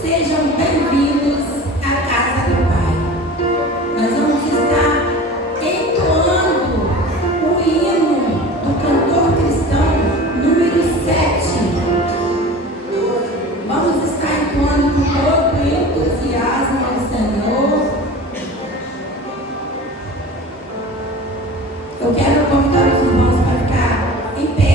Sejam bem-vindos à casa do Pai. Nós vamos estar entoando o hino do cantor cristão número 7. Vamos estar entoando com todo o entusiasmo ao Senhor. Eu quero convidar os irmãos para ficar em pé.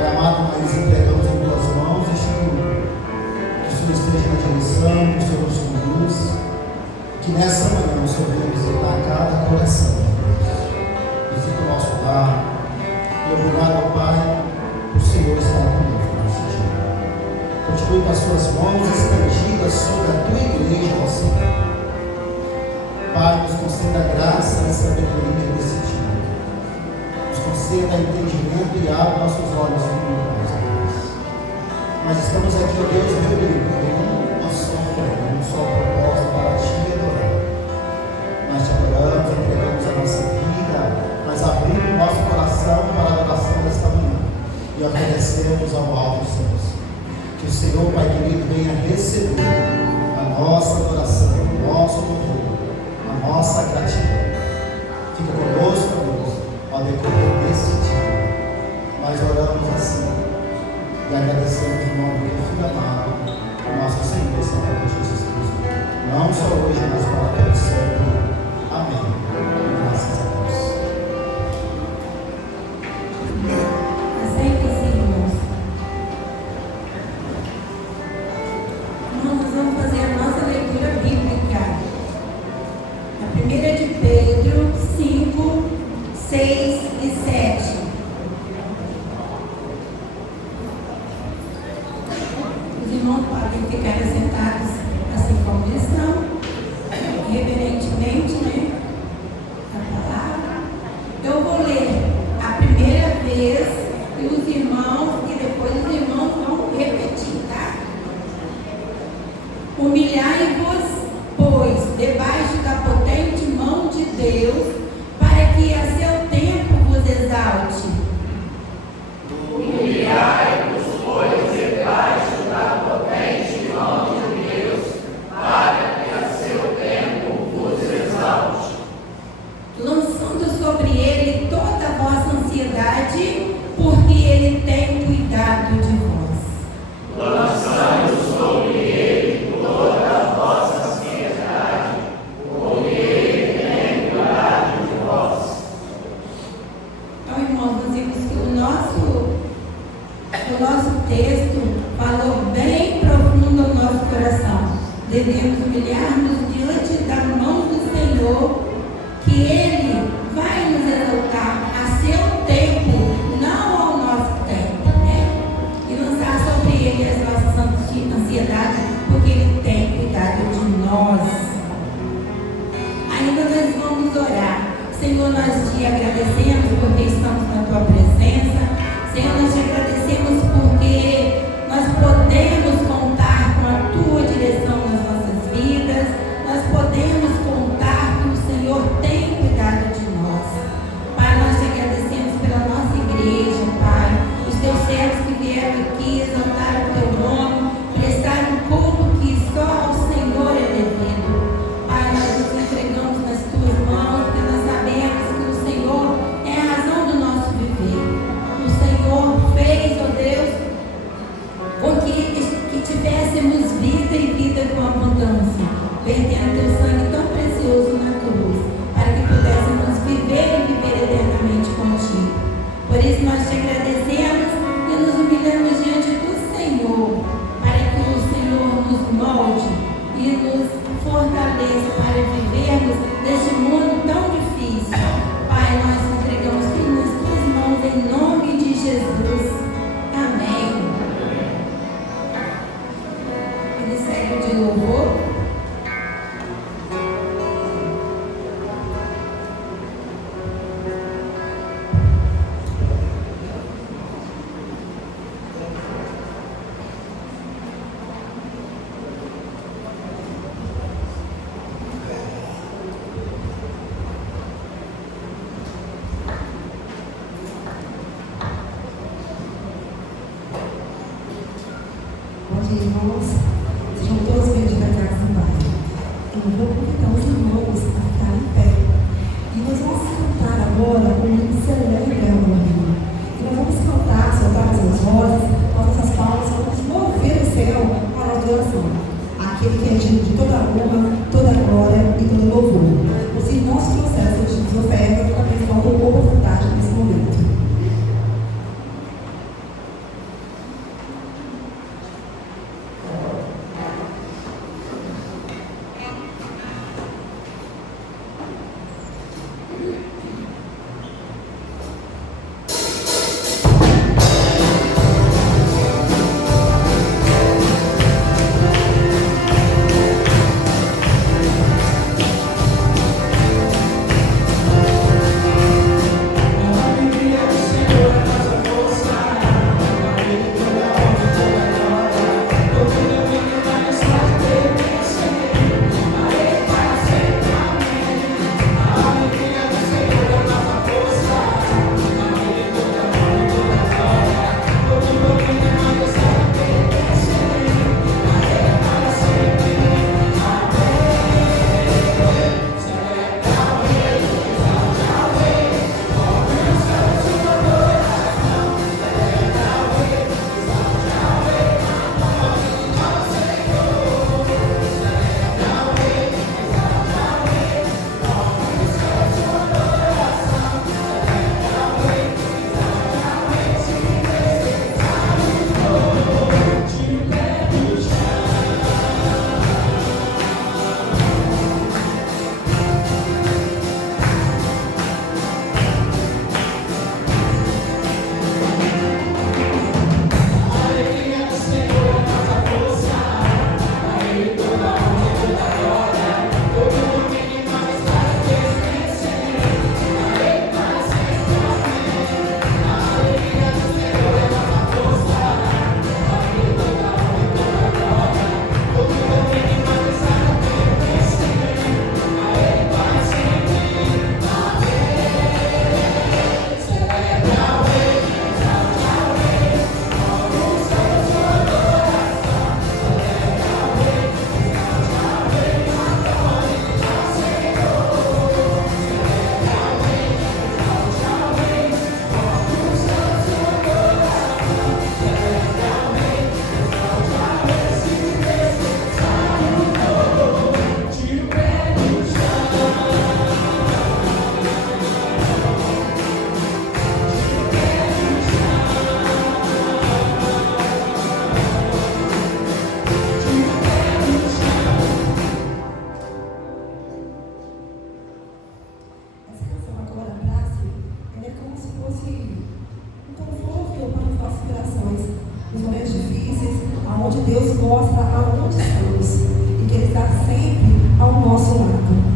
Pai amado, nós entregamos em tuas mãos este grupo. Que o Senhor esteja na direção, que o Senhor nos conduz. Que nessa manhã o Senhor venha visitar cada coração. Visita o nosso lar. E obrigado, Pai, por o Senhor estar conosco nesse dia. Continue com as suas mãos estendidas sobre a tua igreja, ó Senhor. Pai, nos conceda graça e sabedoria desse dia. Nos conceda entendimento e abra nossos olhos espirituais. Mas estamos aqui, ó Deus, reunidos em uma só fé, em um só propósito para te adorar. Nós te adoramos, entregamos a nossa vida, nós abrimos o nosso coração para a adoração desta manhã e oferecemos ao alto dos céus. Que o Senhor, Pai querido, venha receber a nossa adoração, o nosso louvor, a nossa gratidão. Fica conosco, Deus, ao decorrer desse dia. Nós oramos assim e agradecemos em nome do teu Filho amado, o nosso Senhor e Salvador Jesus Cristo. Não só hoje, mas para todo sempre. Amém. Graças a Deus. Aceita-se, irmãos. Nós vamos fazer a nossa leitura bíblica. A primeira de Pedro 5, 6 e 7. Os irmãos podem ficar sentados assim como eles estão, reverentemente, né? A palavra. Eu vou ler a primeira vez e os irmãos, e depois os irmãos vão repetir, tá? Humilhai-vos, pois, debaixo da potente mão de Deus, para que a seu tempo vos exalte. Humilhai-vos, pois, debaixo da potente mão de Deus, para que a seu tempo vos exalte. Lançando sobre ele toda a vossa ansiedade, porque ele tem cuidado de vós. Lançando sobre ele toda a vossa ansiedade, porque ele tem cuidado de vós. Então, irmãos, nós vimos que o nosso texto falou bem profundo ao nosso coração. Devemos humilhar-nos diante da mão do Senhor, que Ele vai nos exaltar a seu tempo, não ao nosso tempo, né? E lançar sobre Ele as nossas ansiedades, porque Ele tem cuidado de nós. Ainda nós vamos orar. Senhor, nós te agradecemos porque estamos na Tua presença. Senhor, nós te agradecemos porque nós podemos contar com a Tua direção nas nossas vidas. Nós podemos contar que o Senhor tem cuidado de nós. Pai, nós te agradecemos pela nossa igreja, Pai. Os Teus servos que vieram aqui exaltar o Teu nome, prestar um culto que só ao Senhor é devido. Pai, nós nos entregamos nas Tuas mãos, porque nós sabemos que o Senhor é a razão do nosso viver. O Senhor fez, ó Deus, com que tivéssemos vida e vida com abundância, vertendo Teu sangue tão precioso na cruz, para que pudéssemos viver e viver eternamente contigo. Por isso nós te agradecemos e nos humilhamos diante do Senhor, para que o Senhor nos molde e nos fortaleça para vivermos neste mundo tão difícil. Pai, nós entregamos tudo nas Tuas mãos, em nome de Jesus. Amém. Ministério de louvor. Irmãos, sejam todos bem-vindos à casa do Pai. Eu vou convidar os irmãos a ficar em pé. E nós vamos cantar agora um hino celebra o Rio. E nós vamos cantar, soltar as nossas vozes, com as nossas palmas, vamos mover o céu com a nossa oração. Aquele que é digno de toda a honra, toda a glória e todo louvor. Os irmãos que trouxeram os nos ofertas, também vão com boa vontade nesse momento. onde Deus mostra aonde estamos e que Ele está sempre ao nosso lado.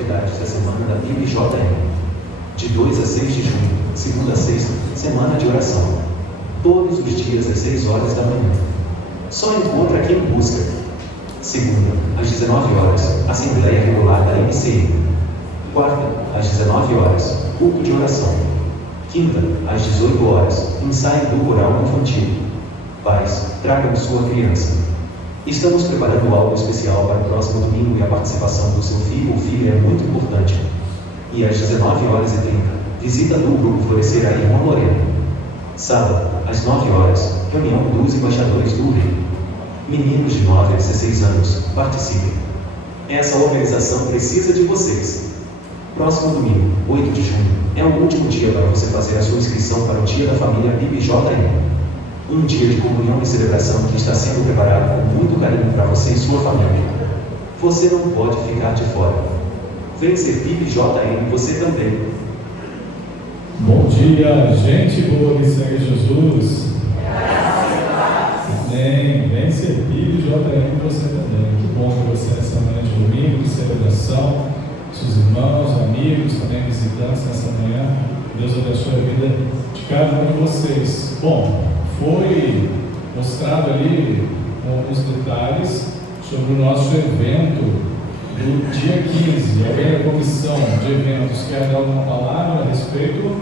atividades da semana da BIBJM. De 2 a 6 de junho, segunda a sexta, semana de oração. Todos os dias às 6 horas da manhã. Só encontra quem busca. Segunda, às 19 horas, Assembleia Regular da MCI. Quarta, às 19 horas, culto de oração. Quinta, às 18 horas, ensaio do rural infantil. Pais, tragam sua criança. Estamos preparando algo especial para o próximo domingo e a participação do seu filho ou filha é muito importante. E às 19h30, visita do Grupo Florescer a Irmã Lorena. Sábado, às 9 horas, reunião dos embaixadores do Reino. Meninos de 9 a 16 anos, participem. Essa organização precisa de vocês. Próximo domingo, 8 de junho, é o último dia para você fazer a sua inscrição para o Dia da Família BIBJM. Um dia de comunhão e celebração que está sendo preparado com muito carinho para você e sua família. Você não pode ficar de fora. Vem ser BIBJM você também. Bom dia, gente boa que segue Jesus. Amém. Vem ser BIBJM você também. Que bom que você nessa manhã de domingo, de celebração, seus irmãos, amigos, também visitantes nessa manhã. Deus abençoe a vida de cada um de vocês. Bom, foi mostrado ali alguns detalhes sobre o nosso evento do dia 15. Alguém da comissão de eventos quer dar alguma palavra a respeito?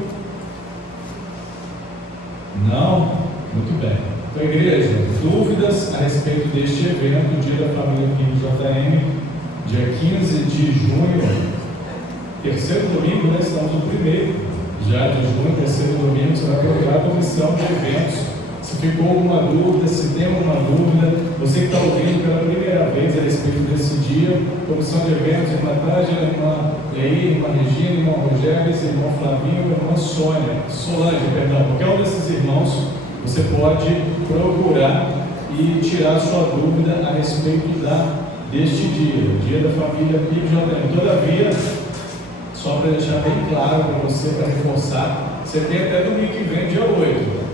Não? Muito bem. Então, igreja, dúvidas a respeito deste evento, Dia da Família BIBJM, dia 15 de junho, terceiro domingo, né? Estamos no primeiro já de junho, terceiro domingo, você vai procurar a comissão de eventos. Se ficou alguma dúvida, se tem alguma dúvida, você que está ouvindo pela primeira vez a respeito desse dia, comissão de eventos, irmã Tágia, irmã Leí, irmã Regina, irmão Rogério, irmão Flavinho, irmã Solange, perdão, qualquer um desses irmãos, você pode procurar e tirar sua dúvida a respeito deste dia, Dia da Família BIBJM. Todavia, só para deixar bem claro para você, para reforçar, você tem até domingo que vem, dia 8.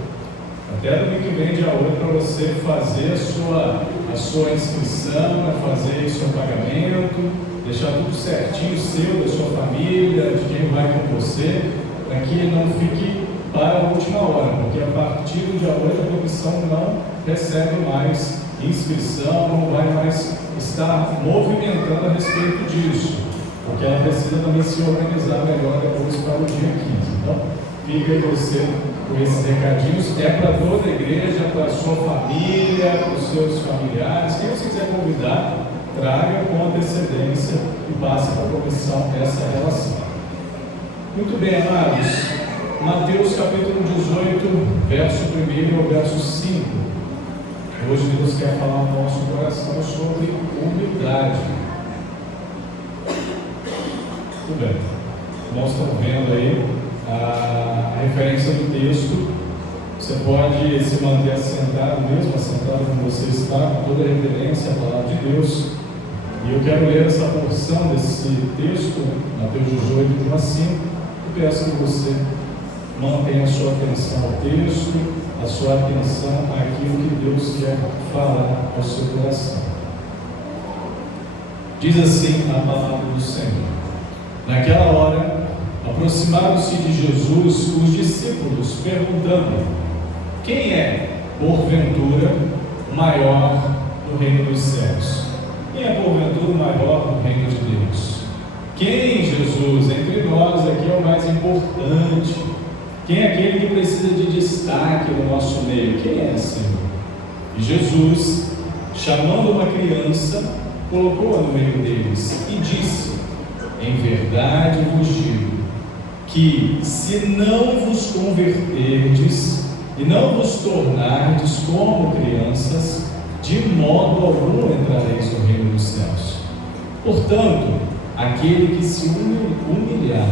Até domingo que vem, dia 8, para você fazer a sua inscrição, para fazer o seu pagamento, deixar tudo certinho, seu, da sua família, de quem vai com você, para que não fique para a última hora, porque a partir do dia 8 a comissão não recebe mais inscrição, não vai mais estar movimentando a respeito disso, porque ela precisa também se organizar melhor depois para o dia 15. Então, fica aí você com esses recadinhos. É para toda a igreja, para a sua família, para os seus familiares. Quem você quiser convidar, traga com antecedência e passe para a comissão essa relação. Muito bem, amados. Mateus capítulo 18, verso 1 ao verso 5. Hoje Deus quer falar no nosso coração sobre humildade. Muito bem. Nós estamos vendo aí a referência do texto. Você pode se manter assentado mesmo, assentado como você está, com toda a referência à palavra de Deus. E eu quero ler essa porção desse texto, Mateus 18, 1 a 5. Eu peço que você mantenha a sua atenção ao texto, a sua atenção àquilo que Deus quer falar ao seu coração. Diz assim a palavra do Senhor: naquela hora, aproximaram-se de Jesus os discípulos, perguntando: quem é, porventura, maior no reino dos céus? Quem é, porventura, maior no reino de Deus? Quem, Jesus, entre nós aqui é o mais importante? Quem é aquele que precisa de destaque no nosso meio? Quem é, Senhor? E Jesus, chamando uma criança, colocou-a no meio deles e disse: em verdade vos digo, que se não vos converterdes e não vos tornardes como crianças, de modo algum entrareis no reino dos céus. Portanto, aquele que se humilhar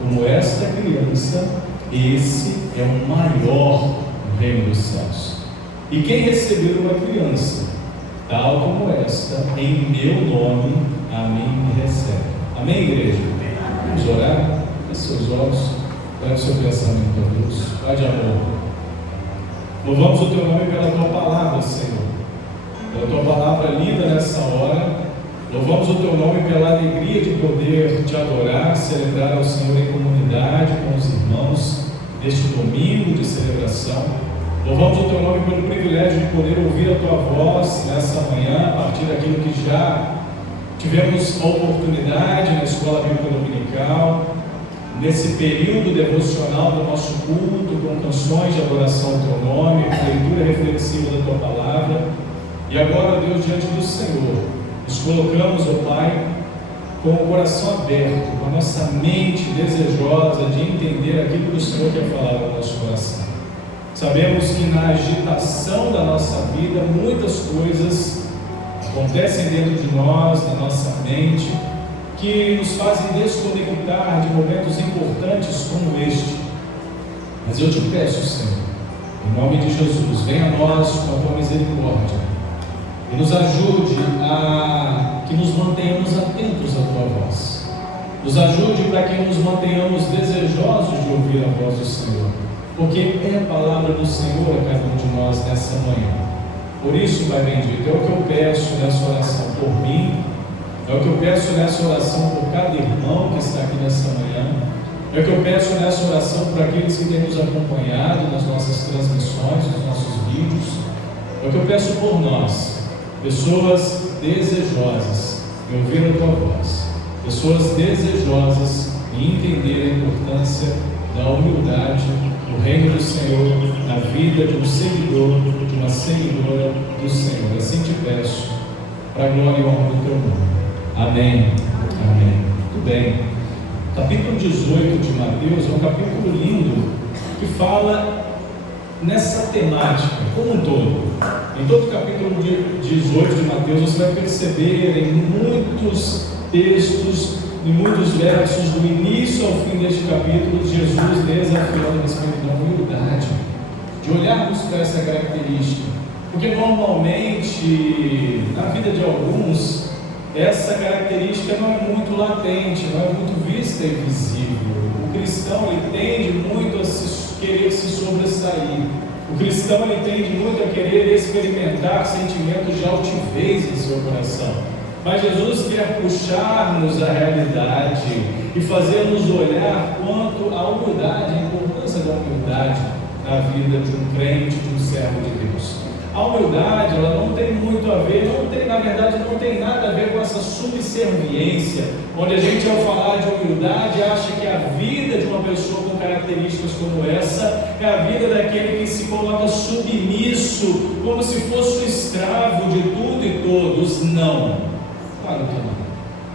como esta criança, esse é o maior no reino dos céus. E quem receber uma criança, tal como esta, em meu nome, a mim me recebe. Amém, igreja? Vamos orar? Feche seus olhos, leve seu pensamento a Deus. Pai de amor, louvamos o teu nome pela tua palavra, Senhor. Pela tua palavra lida nessa hora, Louvamos o Teu nome pela alegria de poder Te adorar, celebrar ao Senhor em comunidade com os irmãos neste domingo de celebração. Louvamos o Teu nome pelo privilégio de poder ouvir a Tua voz nessa manhã, a partir daquilo que já tivemos a oportunidade na Escola Bíblica Dominical, nesse período devocional do nosso culto, com canções de adoração ao Teu nome, leitura reflexiva da Tua palavra. E agora, Deus, diante do Senhor, nos colocamos, ó Pai, com o coração aberto, com a nossa mente desejosa de entender aquilo que o Senhor quer falar no nosso coração. Sabemos que na agitação da nossa vida, muitas coisas acontecem dentro de nós, na nossa mente, que nos fazem desconectar de momentos importantes como este. Mas eu te peço, Senhor, em nome de Jesus, venha a nós com a Tua misericórdia e nos ajude a que nos mantenhamos atentos à Tua voz. Nos ajude para que nos mantenhamos desejosos de ouvir a voz do Senhor, porque é a palavra do Senhor a cada um de nós nessa manhã. Por isso, Pai bendito, é o que eu peço nessa oração por mim, é o que eu peço nessa oração por cada irmão que está aqui nessa manhã, é o que eu peço nessa oração por aqueles que têm nos acompanhado nas nossas transmissões, nos nossos vídeos, é o que eu peço por nós, pessoas desejosas em ouvir a Tua voz, pessoas desejosas em entender a importância da humildade do reino do Senhor na vida de um seguidor, de uma seguidora do Senhor. Assim te peço, para a glória e honra do Teu nome. Amém. Amém. Muito bem. Capítulo 18 de Mateus é um capítulo lindo que fala nessa temática como um todo. Em todo o capítulo 18 de Mateus você vai perceber em muitos textos, em muitos versos, do início ao fim deste capítulo, Jesus desafiando a respeito da humildade, de olharmos para essa característica, porque normalmente na vida de alguns essa característica não é muito latente, não é muito vista e visível. O cristão ele tende muito a querer se sobressair. O cristão ele tende muito a querer experimentar sentimentos de altivez em seu coração. Mas Jesus quer puxar-nos à realidade e fazer-nos olhar quanto à humildade, a importância da humildade na vida de um crente, de um servo de Deus. A humildade, ela não tem muito a ver, na verdade, não tem nada a ver com essa subserviência, onde a gente, ao falar de humildade, acha que a vida de uma pessoa com características como essa é a vida daquele que se coloca submisso, como se fosse o escravo de tudo e todos. Não, claro que não.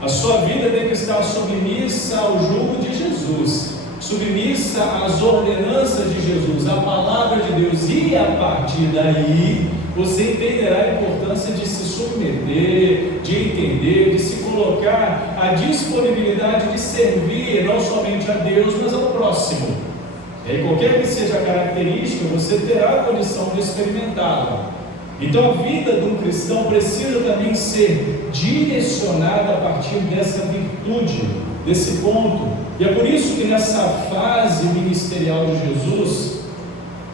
A sua vida tem que estar submissa ao jugo de Jesus, submissa às ordenanças de Jesus, à palavra de Deus, e a partir daí você entenderá a importância de se submeter, de entender, de se colocar à disponibilidade de servir não somente a Deus, mas ao próximo. E aí, qualquer que seja a característica, você terá a condição de experimentá-la. Então a vida de um cristão precisa também ser direcionada a partir dessa virtude, desse ponto. E é por isso que nessa fase ministerial de Jesus,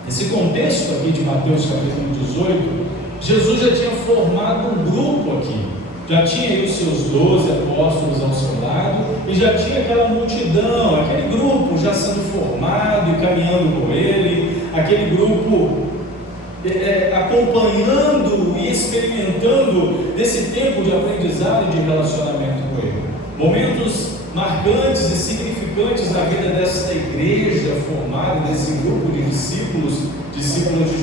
nesse contexto aqui de Mateus capítulo 18, Jesus já tinha formado um grupo aqui, já tinha aí os seus 12 apóstolos ao seu lado, e já tinha aquela multidão, aquele grupo já sendo formado e caminhando com ele, aquele grupo acompanhando e experimentando desse tempo de aprendizado e de relacionamento com ele. Momentos marcantes e significantes na vida desta igreja formada, desse grupo de discípulos de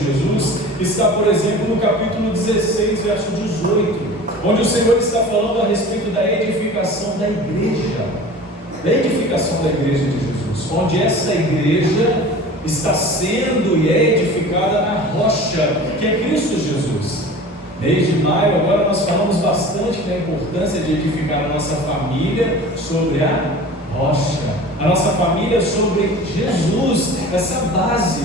Jesus, está, por exemplo, no capítulo 16, verso 18, onde o Senhor está falando a respeito da edificação da igreja de Jesus, onde essa igreja está sendo e é edificada na rocha, que é Cristo Jesus. Desde maio, agora nós falamos bastante da importância de edificar a nossa família sobre a rocha, a nossa família sobre Jesus, essa base.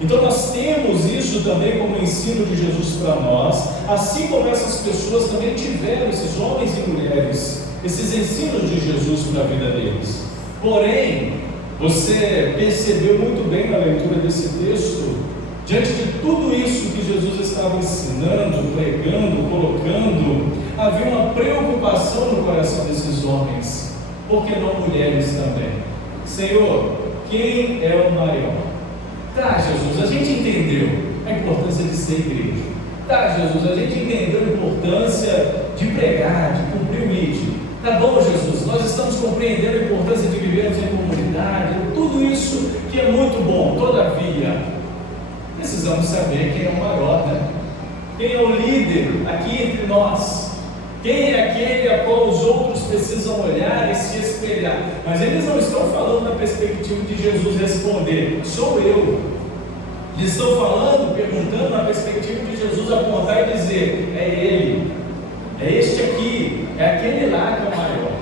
Então nós temos isso também como ensino de Jesus para nós, assim como essas pessoas também tiveram, esses homens e mulheres, esses ensinos de Jesus para a vida deles. Porém, você percebeu muito bem na leitura desse texto, diante de tudo isso que Jesus estava ensinando, pregando, colocando, havia uma preocupação no coração desses homens. Por que não mulheres também? Senhor, quem é o maior? Tá, Jesus, a gente entendeu a importância de ser igreja. Tá, Jesus, a gente entendeu a importância de pregar, de cumprir o ID. Tá bom, Jesus, nós estamos compreendendo a importância de vivermos em comunidade, tudo isso que é muito bom. Todavia, precisamos saber quem é o maior, né? Quem é o líder aqui entre nós? Quem é aquele a qual os outros precisam olhar e se espelhar? Mas eles não estão falando na perspectiva de Jesus responder, sou eu. Eles estão falando, perguntando na perspectiva de Jesus apontar e dizer, é ele, é este aqui, é aquele lá que é o maior.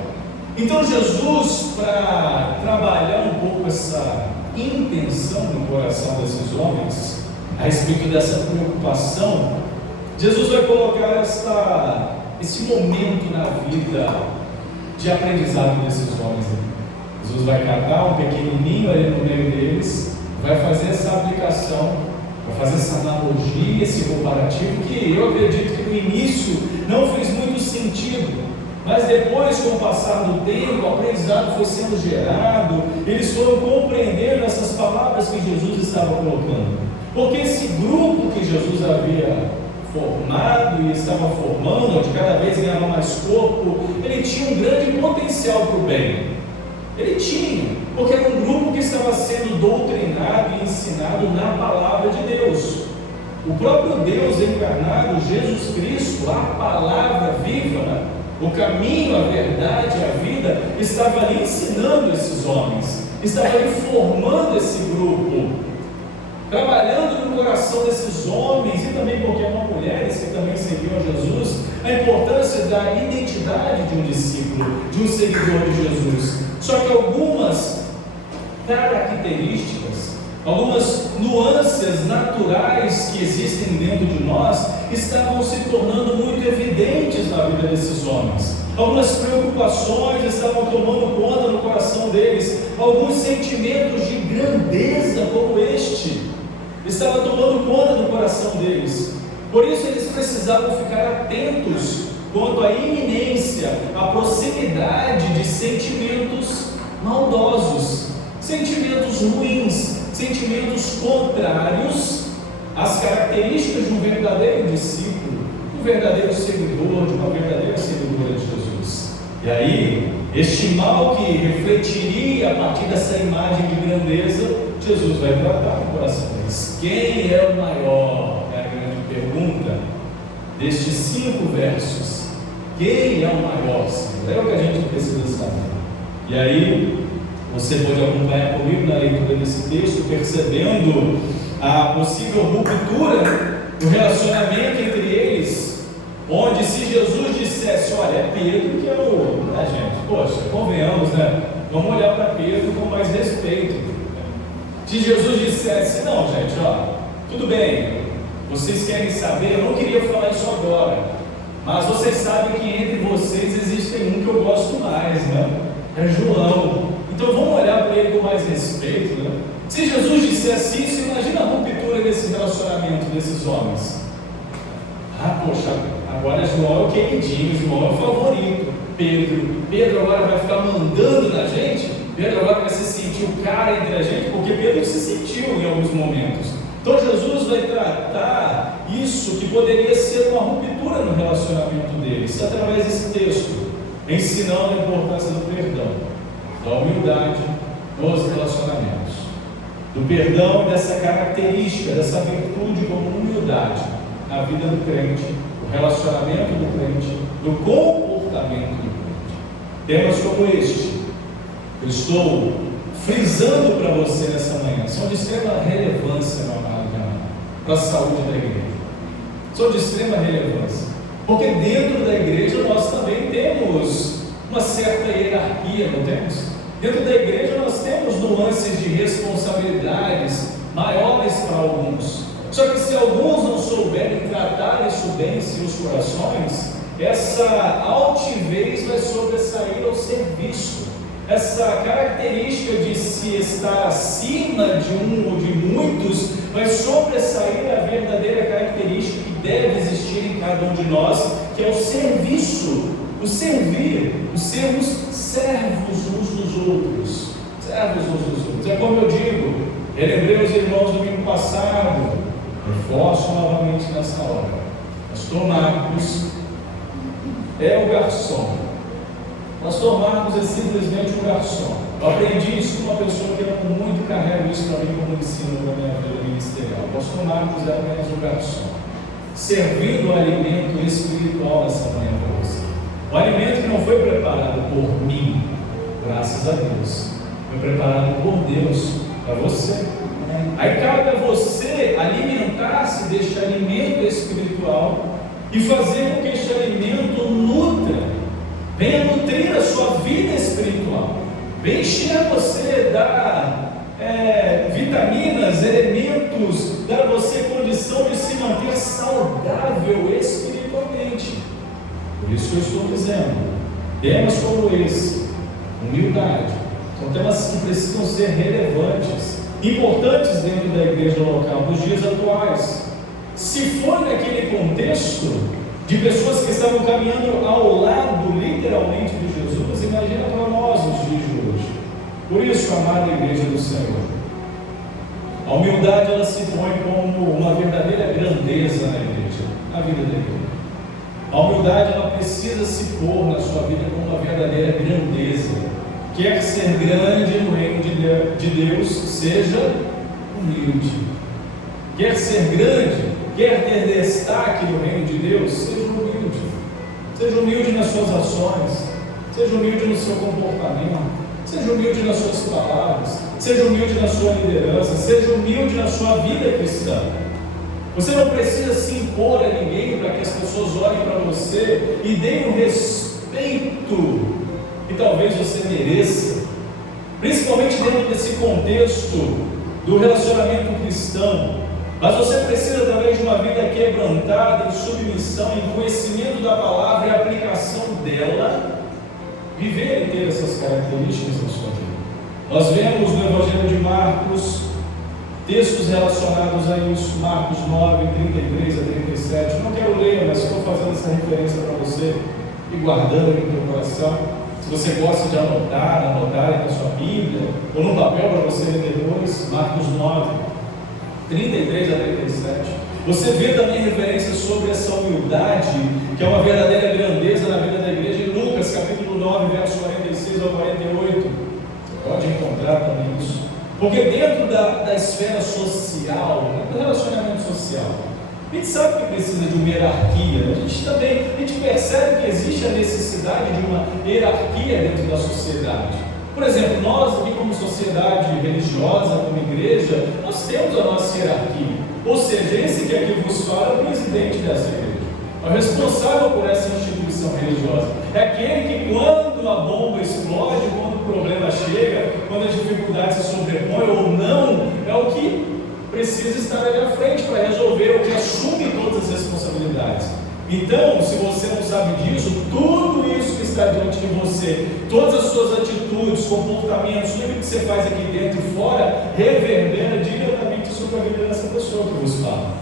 Então Jesus, para trabalhar um pouco essa intenção no coração desses homens, a respeito dessa preocupação, Jesus vai colocar esse momento na vida de aprendizado desses homens. Jesus vai catar um pequenininho ali no meio deles, vai fazer essa aplicação, vai fazer essa analogia, esse comparativo, que eu acredito que no início não fez muito sentido, mas depois, com o passar do tempo, o aprendizado foi sendo gerado, eles foram compreendendo essas palavras que Jesus estava colocando, porque esse grupo que Jesus havia formado e estava formando, onde cada vez ganhava mais corpo, ele tinha um grande potencial para o bem. Ele tinha, porque era um grupo que estava sendo doutrinado e ensinado na palavra de Deus. O próprio Deus encarnado, Jesus Cristo, a palavra viva, o caminho, a verdade, a vida, estava ali ensinando esses homens, estava ali formando esse grupo, trabalhando no coração desses homens, e também porque eram mulheres que também serviam a Jesus, a importância da identidade de um discípulo, de um seguidor de Jesus. Só que algumas características, algumas nuances naturais que existem dentro de nós, estavam se tornando muito evidentes na vida desses homens. Algumas preocupações estavam tomando conta no coração deles, alguns sentimentos de grandeza como este estavam tomando conta do coração deles. Por isso eles precisavam ficar atentos quanto à iminência, à proximidade de sentimentos maldosos, sentimentos ruins, sentimentos contrários às características de um verdadeiro discípulo, de um verdadeiro seguidor, de uma verdadeira seguidora de Jesus. E aí, este mal que refletiria a partir dessa imagem de grandeza, Jesus vai tratar no coração deles. Quem é o maior? É a grande pergunta destes 5 versos. Quem é o maior, Senhor? É o que a gente precisa saber. E aí, você pode acompanhar comigo na leitura desse texto, percebendo a possível ruptura do relacionamento entre eles, onde se Jesus dissesse, olha, é Pedro que é o... gente, poxa, convenhamos, né? Vamos olhar para Pedro com mais respeito. Se Jesus dissesse, não, gente, ó, tudo bem, vocês querem saber, eu não queria falar isso agora, mas vocês sabem que entre vocês existem um que eu gosto mais, né? É João. Então vamos olhar para ele com mais respeito, né? Se Jesus dissesse isso, imagina a ruptura desse relacionamento desses homens. Ah, poxa, agora João é o queridinho, João é o favorito. Pedro agora vai ficar mandando na gente? Pedro agora vai se sentir o cara entre a gente? Porque Pedro se sentiu em alguns momentos. Então Jesus vai tratar isso que poderia ser uma ruptura no relacionamento deles, através desse texto, ensinando a importância do perdão, da humildade nos relacionamentos, do perdão, dessa característica, dessa virtude como humildade na vida do crente, do relacionamento do crente, do comportamento do crente. Temas como este, eu estou frisando para você nessa manhã, são de extrema relevância, meu amado e minha amada, para a saúde da igreja. São de extrema relevância, porque dentro da igreja nós também temos uma certa hierarquia, não temos? Dentro da igreja nós temos nuances de responsabilidades maiores para alguns. Só que se alguns não souberem tratar isso bem em seus corações, essa altivez vai sobressair ao ser visto. Essa característica de se estar acima de um ou de muitos vai sobressair a verdadeira característica cada um de nós, que é o serviço, o servir, o sermos servos uns dos outros. Servos uns dos outros. É como eu digo, relembrei os irmãos do domingo passado, reforço novamente nessa hora. Pastor Marcos é o garçom. Pastor Marcos é simplesmente um garçom. Eu aprendi isso com uma pessoa que eu muito carrego isso para mim como ensino para a minha vida ministerial. Pastor Marcos é apenas um garçom, servindo o alimento espiritual nessa manhã para você. O alimento que não foi preparado por mim, graças a Deus, foi preparado por Deus para você. Aí cabe a você alimentar-se deste alimento espiritual e fazer com que este alimento nutra, venha nutrir a sua vida espiritual, venha encher você, dar vitaminas, elementos, dar a você condição de se manter saudável espiritualmente. Por isso que eu estou dizendo, temas como esse, humildade, são temas que precisam ser relevantes, importantes dentro da igreja local, nos dias atuais. Se for naquele contexto de pessoas que estavam caminhando ao lado, literalmente, de Jesus, imagina para nós os dias de hoje. Por isso, amada igreja do Senhor, a humildade ela se põe como uma verdadeira grandeza na igreja, na vida da igreja. A humildade ela precisa se pôr na sua vida como uma verdadeira grandeza. Quer ser grande no reino de Deus, seja humilde. Quer ser grande, quer ter destaque no reino de Deus, seja humilde. Seja humilde nas suas ações, seja humilde no seu comportamento, seja humilde nas suas palavras, seja humilde na sua liderança, seja humilde na sua vida cristã. Você não precisa se impor a ninguém para que as pessoas olhem para você e deem o respeito que talvez você mereça, principalmente dentro desse contexto do relacionamento cristão. Mas você precisa, através de uma vida quebrantada, em submissão, em conhecimento da palavra e aplicação dela, viver e ter essas características na sua vida. Nós vemos no Evangelho de Marcos textos relacionados a isso, Marcos 9, 33 a 37. Eu não quero ler, mas estou fazendo essa referência para você e guardando aí no teu coração. Se você gosta de anotar aí na sua Bíblia, ou no papel para você ler depois, Marcos 9, 33 a 37. Você vê também referências sobre essa humildade, que é uma verdadeira grandeza na vida da igreja, em Lucas, capítulo 9, verso 46 ao 48. Você pode encontrar também isso. Porque dentro da esfera social, do relacionamento social, a gente sabe que precisa de uma hierarquia. A gente percebe que existe a necessidade de uma hierarquia dentro da sociedade. Por exemplo, nós aqui como sociedade religiosa, como igreja, nós temos a nossa hierarquia. Ou seja, esse que aqui vos fala é o presidente dessa igreja, é o responsável por essa instituição religiosa. É aquele que quando a bomba explode, quando o problema chega, quando a dificuldade se sobrepõe ou não, é o que precisa estar ali à frente para resolver, o que assume todas as responsabilidades. Então, se você não sabe disso, tudo isso que está diante de você, todas as suas atitudes, comportamentos, tudo que você faz aqui dentro e fora, reverbera diretamente sobre a vida dessa pessoa que vos fala.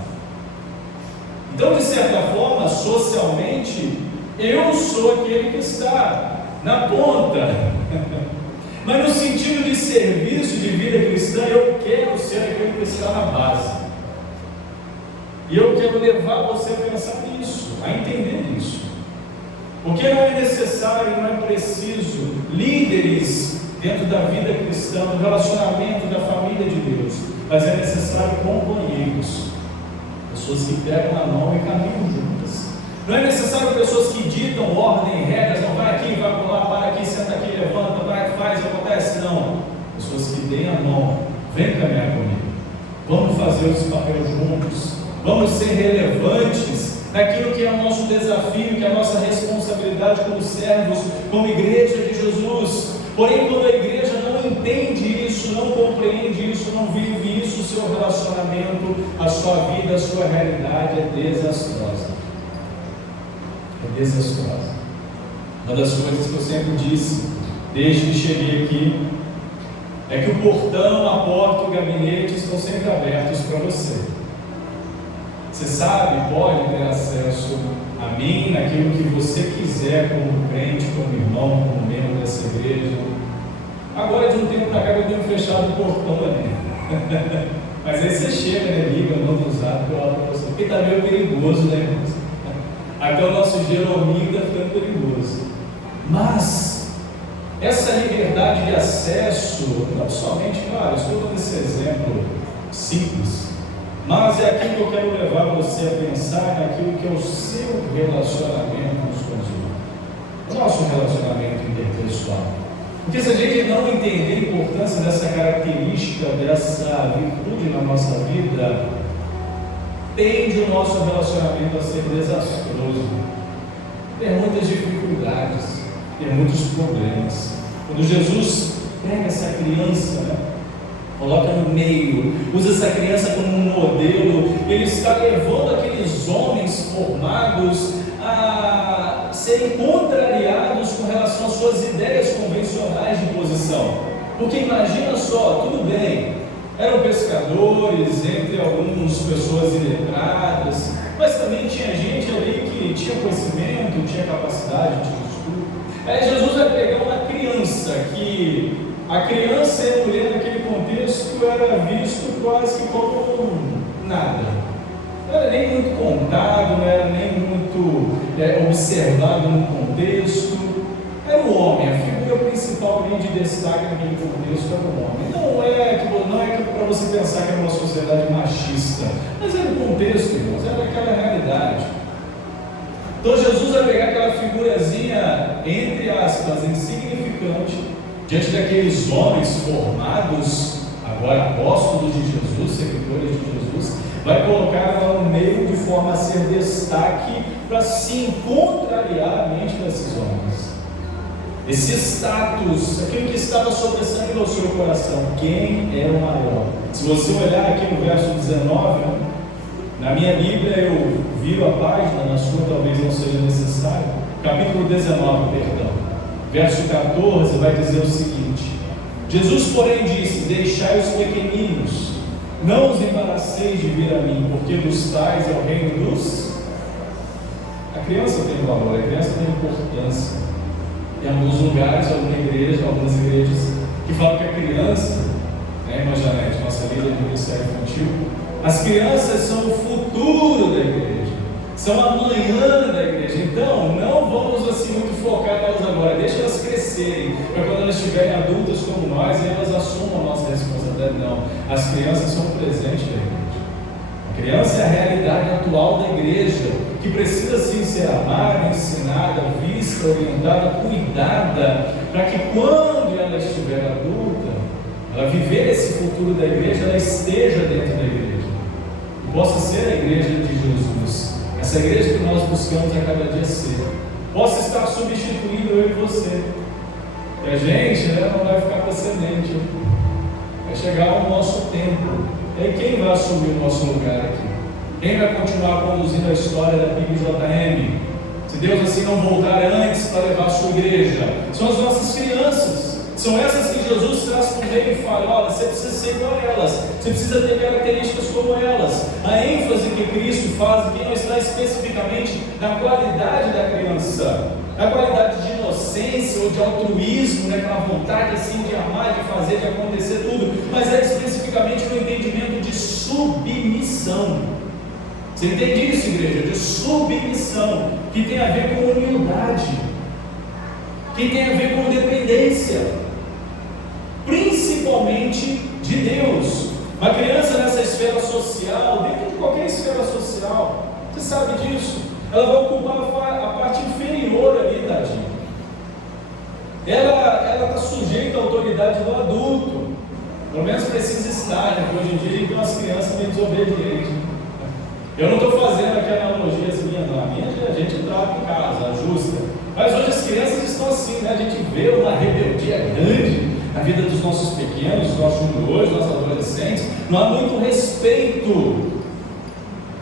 Então, de certa forma, socialmente, eu sou aquele que está na ponta. Mas no sentido de serviço, de vida cristã, eu quero ser aquele que está na base. E eu quero levar você a pensar nisso, a entender isso. Porque não é necessário, não é preciso líderes dentro da vida cristã, do relacionamento da família de Deus, mas é necessário companheiros, pessoas que pegam na mão e caminham juntas. Não é necessário pessoas que ditam ordem, regras, não vai aqui, vai lá, para aqui, senta aqui, levanta, vai, faz, acontece. Não. Pessoas que deem a mão, vem caminhar comigo. Vamos fazer esse papel juntos. Vamos ser relevantes naquilo que é o nosso desafio, que é a nossa responsabilidade como servos, como igreja de Jesus. Porém, quando a igreja não entende isso, não compreende isso, não vive isso, o seu relacionamento, a sua vida, a sua realidade é desastrosa. É desastrosa. Uma das coisas que eu sempre disse, desde que cheguei aqui, é que o portão, a porta, o gabinete estão sempre abertos para você. Você sabe, pode ter acesso a mim, naquilo que você quiser, como crente, como irmão, como membro dessa igreja. Agora, de um tempo para cá, eu tenho fechado o portão ali. Mas aí você chega, né, liga, manda usar, eu abro para você. Porque está meio perigoso, né, irmãos? Até o nosso Jerominho está ficando perigoso. Mas essa liberdade de acesso, não somente, claro, estou dando esse exemplo simples, mas é aquilo que eu quero levar você a pensar naquilo que é o seu relacionamento com os outros, o nosso relacionamento interpessoal. Porque se a gente não entender a importância dessa característica, dessa virtude na nossa vida, tende o nosso relacionamento a ser desastroso, ter muitas dificuldades, ter muitos problemas. Quando Jesus pega essa criança, né, coloca no meio, usa essa criança como um modelo, ele está levando aqueles homens formados a serem contrariados com relação às suas ideias convencionais de posição. Porque imagina só, tudo bem, eram pescadores, entre algumas pessoas iletradas, mas também tinha gente ali que tinha conhecimento, tinha capacidade, tinha estudo. Aí Jesus vai pegar uma criança, que a criança e a mulher naquele contexto era visto quase que como nada. Não era nem muito contado, não era nem muito observado no contexto. Era o homem, a figura principal ali de destaque naquele contexto era o homem. Não é para você pensar que era uma sociedade machista, mas era o contexto, irmãos, era aquela realidade. Então Jesus vai pegar aquela figurazinha, entre aspas, insignificante, diante daqueles homens formados, agora apóstolos de Jesus, seguidores de Jesus, vai colocar ela no meio de forma a ser destaque para se contrariar a mente desses homens. Esse status, aquilo que estava sobressaindo ao seu coração, quem é o maior? Se você olhar aqui no verso 19, na minha Bíblia eu viro a página, na sua talvez não seja necessário, capítulo 19, perdão, verso 14 vai dizer o seguinte: Jesus porém disse: deixai os pequeninos, não os embaraceis de vir a mim, porque dos tais é o reino dos... A criança tem valor, a criança tem importância. Tem alguns lugares, algumas igrejas, que falam que a criança, né, irmã Janete, nossa líder do Ministério Infantil, as crianças são o futuro da igreja, são amanhã da igreja. Então, não vamos assim muito focar nelas agora, deixa elas crescerem, para quando elas estiverem adultas como nós, elas assumam a nossa responsabilidade. Não, as crianças são o presente da igreja. A criança é a realidade atual da igreja, que precisa sim ser amada, ensinada, vista, orientada, cuidada, para que quando ela estiver adulta, ela viver esse futuro da igreja, ela esteja dentro da igreja, e possa ser a igreja de Jesus, essa igreja que nós buscamos a cada dia ser, possa estar substituindo eu e você, e a gente, né, não vai ficar precedente, vai chegar o nosso tempo, e aí quem vai assumir o nosso lugar aqui? Quem vai continuar conduzindo a história da PIBJM? Se Deus assim não voltar antes para levar a sua igreja, são as nossas crianças, são essas que Jesus traz por meio e fala: olha, você precisa ser igual a elas, você precisa ter características como elas. A ênfase que Cristo faz aqui não está especificamente na qualidade da criança, na qualidade de inocência ou de altruísmo, né, aquela vontade assim de amar, de fazer, de acontecer tudo, mas é especificamente no entendimento de submissão. Você entende isso, igreja? De submissão, que tem a ver com humildade, que tem a ver com dependência, principalmente de Deus. Uma criança nessa esfera social, dentro de qualquer esfera social, você sabe disso, ela vai ocupar a parte inferior ali, tadinha. Ela está sujeita à autoridade do adulto, pelo menos precisa estar, né? Porque hoje em dia a gente tem umas crianças meio desobedientes. Eu não estou fazendo aqui analogias minhas, não. A minha a gente trata em casa, ajusta. Mas hoje as crianças estão assim, né? A gente vê uma rebeldia grande na vida dos nossos pequenos, dos nossos juniores, dos nossos adolescentes. Não há muito respeito.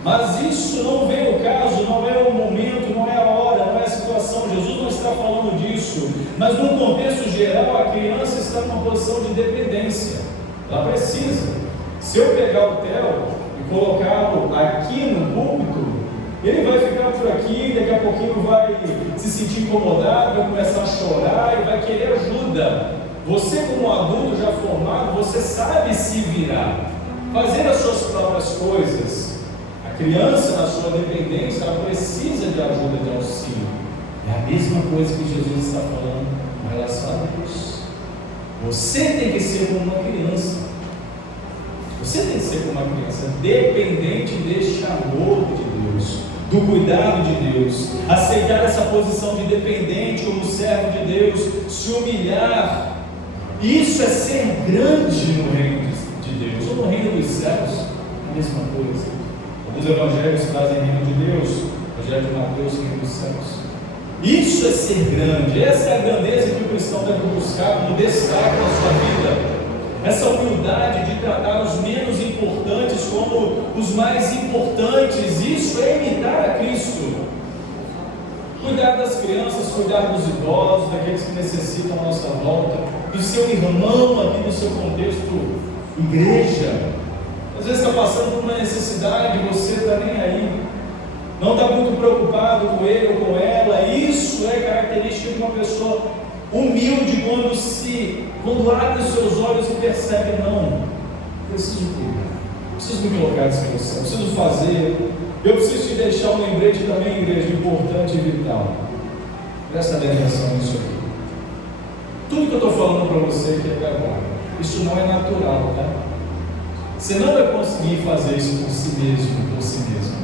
Mas isso não vem ao caso, não é o momento, não é a hora, não é a situação. Jesus não está falando disso. Mas no contexto geral, a criança está numa posição de dependência. Ela precisa. Se eu pegar o Theo, e colocá-lo aqui no púlpito, ele vai ficar por aqui, daqui a pouquinho vai se sentir incomodado, vai começar a chorar e vai querer ajuda. Você, como adulto já formado, você sabe se virar, fazer as suas próprias coisas. A criança, na sua dependência, ela precisa de ajuda, de auxílio. É a mesma coisa que Jesus está falando em relação a Deus. Você tem que ser como uma criança. Você tem que ser como uma criança, dependente deste amor de Deus, do cuidado de Deus, aceitar essa posição de dependente como servo de Deus, se humilhar. Isso é ser grande no reino de Deus, ou no reino dos céus, a mesma coisa. Alguns evangelhos trazem reino de Deus, o evangelho de Mateus, reino dos céus. Isso é ser grande, essa é a grandeza que o cristão deve buscar como destaque na sua vida. Essa humildade de tratar os menos importantes como os mais importantes, isso é imitar a Cristo. Cuidar das crianças, cuidar dos idosos, daqueles que necessitam a nossa volta, do seu irmão aqui no seu contexto igreja. Às vezes está passando por uma necessidade, você está nem aí, não está muito preocupado com ele ou com ela. Isso é característica de uma pessoa humilde quando abre os seus olhos e percebe, não, preciso cuidar, preciso me colocar à disposição, preciso fazer, eu preciso te deixar um lembrete também, igreja, importante e vital. Presta atenção nisso aqui. Tudo que eu estou falando para você que é gravado, isso não é natural, tá? Você não vai conseguir fazer isso por si mesmo, por si mesmo.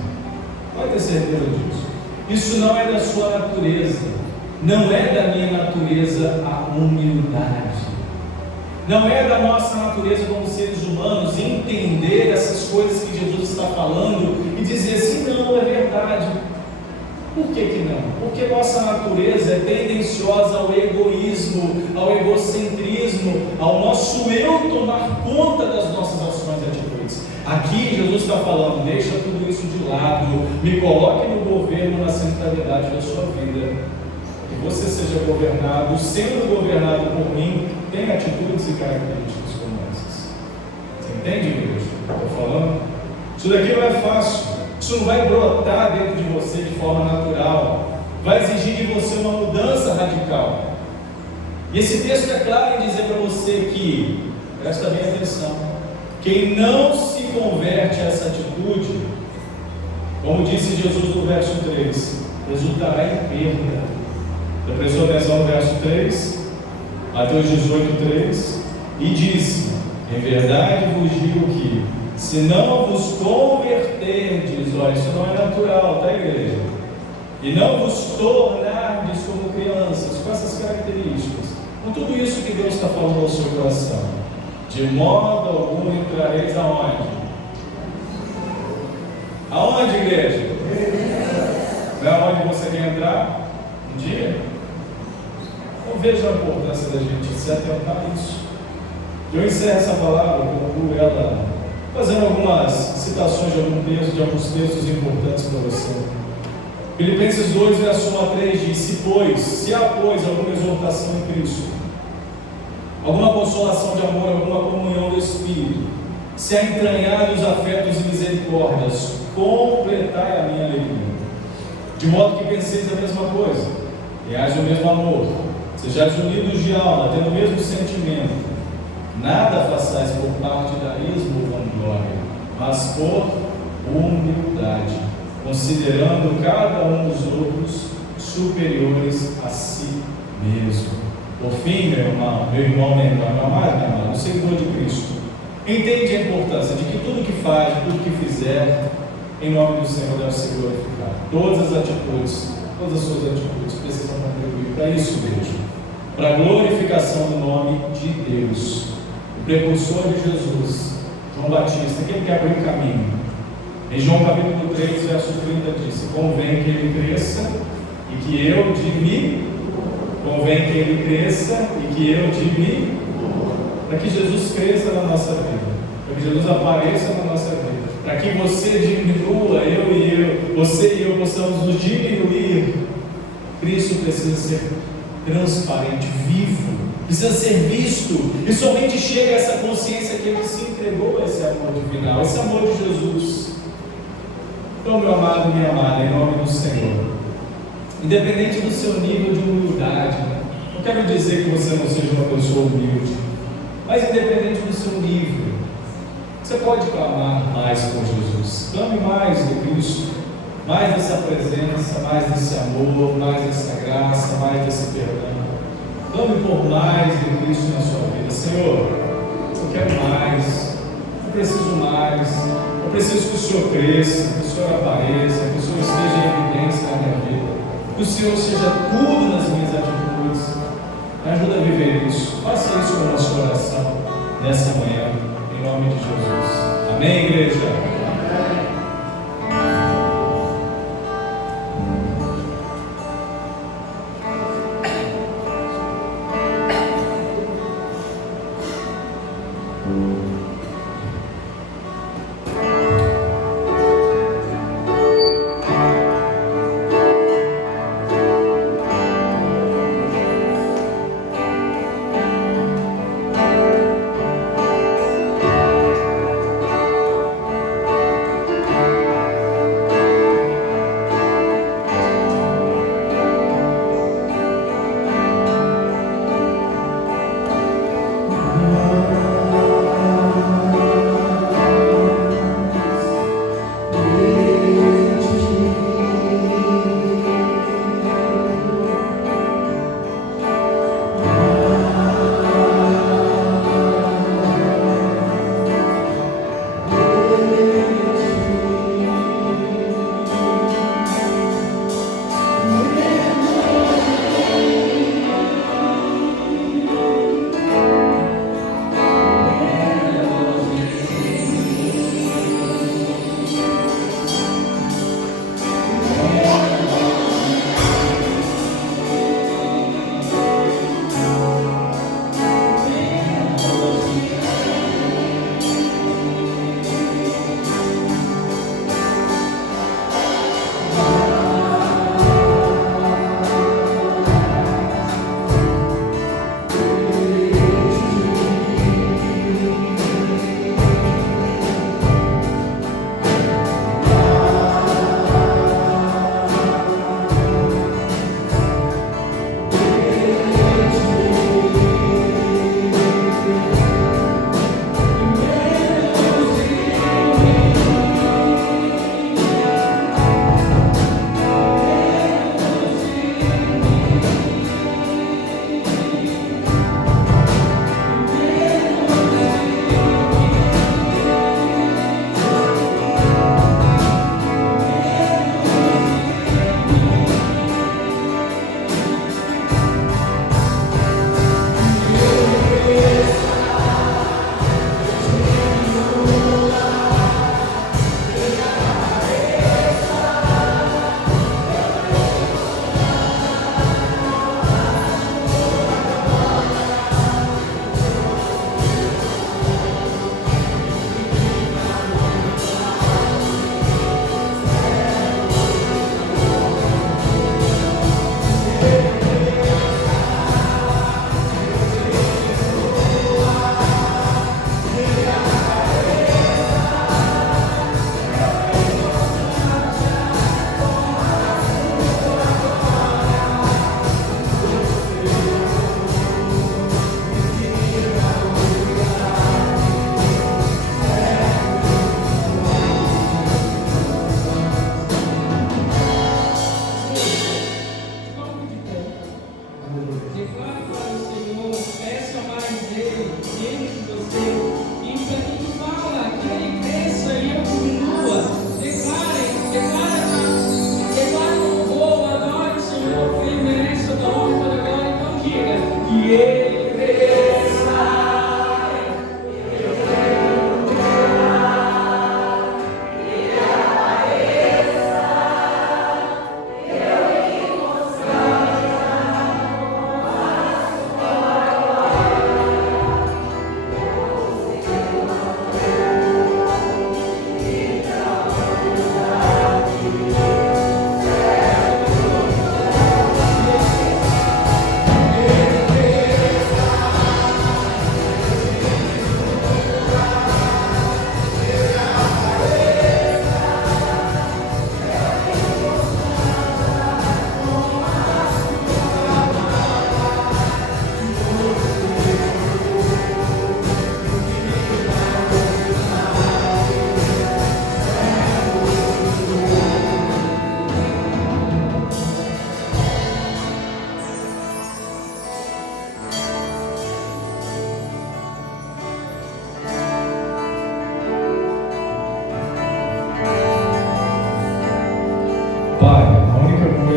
Pode ter certeza disso. Isso não é da sua natureza. Não é da minha natureza a humildade. Não é da nossa natureza como seres humanos entender essas coisas que Jesus está falando e dizer assim, não, é verdade. Por que não? Porque nossa natureza é tendenciosa ao egoísmo, ao egocentrismo, ao nosso eu tomar conta das nossas ações e atitudes. Aqui Jesus está falando, deixa tudo isso de lado, me coloque no governo, na centralidade da sua vida. Que você seja governado, sendo governado por mim, tem atitudes e características como essas. Você entende, igreja? Estou falando? Isso daqui não é fácil. Isso não vai brotar dentro de você de forma natural. Vai exigir de você uma mudança radical. E esse texto é claro em dizer para você que, presta bem atenção, quem não se converte a essa atitude, como disse Jesus no verso 3, resultará em perda. Você prestou atenção no verso 3? Mateus 18:3, e disse, em verdade vos digo que, se não vos converterdes, olha, isso não é natural, tá, igreja? E não vos tornardes como crianças, com essas características, com tudo isso que Deus está falando ao seu coração, de modo algum entrareis aonde? Aonde, igreja? Não é aonde você quer entrar? Um dia? Então veja a importância da gente se atentar a isso. Eu encerro essa palavra, concluo ela, fazendo algumas citações de alguns textos importantes para você. Filipenses 2, verso 1 a 3 diz, se há, pois, alguma exortação em Cristo, alguma consolação de amor, alguma comunhão do Espírito, se há entranhados afetos e misericórdias, completai a minha alegria, de modo que penseis a mesma coisa, e haja o mesmo amor, sejais unidos de alma, tendo o mesmo sentimento, nada façais por partidarismo ou vanglória, mas por humildade, considerando cada um dos outros superiores a si mesmo. Por fim, meu irmão, meu amado, minha amada, o seguidor de Cristo, entende a importância de que tudo que faz, tudo que fizer, em nome do Senhor deve ser glorificado. Todas as atitudes, todas as suas atitudes precisam contribuir para isso mesmo, para a glorificação do nome de Deus. O precursor de Jesus, João Batista, aquele que abriu o caminho. Em João capítulo 3, verso 30 disse, convém que ele cresça e que eu diminua. Convém que ele cresça e que eu diminua. Para que Jesus cresça na nossa vida, para que Jesus apareça na nossa vida, para que você diminua, você e eu possamos nos diminuir. Cristo precisa ser transparente, vivo, precisa ser visto, e somente chega a essa consciência que ele se entregou a esse amor divinal, esse amor de Jesus. Então, meu amado e minha amada, em nome do Senhor, independente do seu nível de humildade, não quero dizer que você não seja uma pessoa humilde, mas independente do seu nível, você pode clamar mais por Jesus. Clame mais de Cristo, mais dessa presença, mais desse amor, mais dessa graça, mais desse perdão. Clame por mais de Cristo na sua vida. Senhor, eu quero mais, eu preciso mais, eu preciso que o Senhor cresça, que o Senhor apareça, que o Senhor esteja em evidência na minha vida, que o Senhor seja tudo nas minhas atitudes. Me ajuda a viver isso. Faça isso com a nossa oração nessa manhã, em nome de Jesus. Amém, igreja?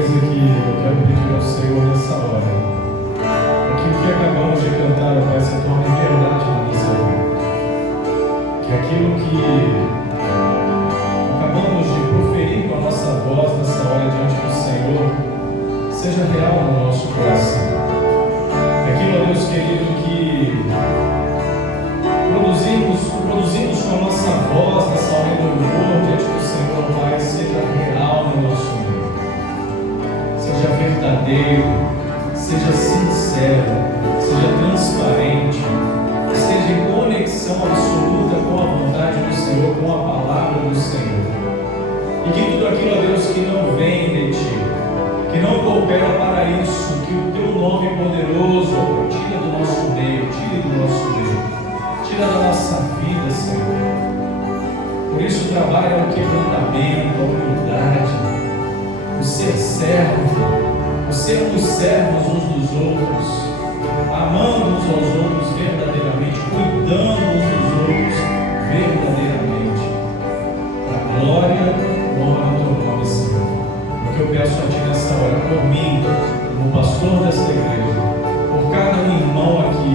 coisa que eu quero pedir ao Senhor nessa hora é que o que acabamos de cantar, Pai, se torne verdade na nossa vida. Que aquilo que acabamos de proferir com a nossa voz nessa hora diante do Senhor seja real no nosso coração. Que aquilo, ó Deus querido, que produzimos com a nossa voz nessa hora do louvor diante do Senhor, Pai, seja real no nosso meio. Seja verdadeiro, seja sincero, seja transparente, esteja em conexão absoluta com a vontade do Senhor, com a palavra do Senhor. E que tudo aquilo, ó Deus, que não vem de Ti, que não coopera para isso, que o Teu nome poderoso tira do nosso meio, tire do nosso meio, tira da nossa vida, Senhor. Por isso trabalha o quebrantamento, a humildade, o ser servo, o sermos servos uns dos outros, amando uns aos outros verdadeiramente, cuidando uns dos outros verdadeiramente, para a glória e honra do Teu nome, Senhor. O que eu peço a Ti nessa hora, por mim, como pastor desta igreja, por cada irmão aqui,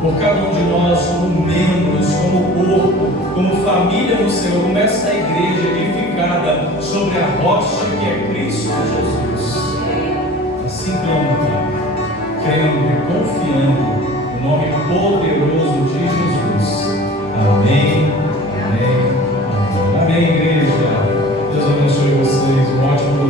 por cada um de nós, como membros, como corpo, como família no Senhor, como essa igreja edificada sobre a rocha que é Cristo Jesus. Assim crendo e confiando no nome poderoso de Jesus. Amém, amém, amém. Amém, igreja. Deus abençoe vocês. Um ótimo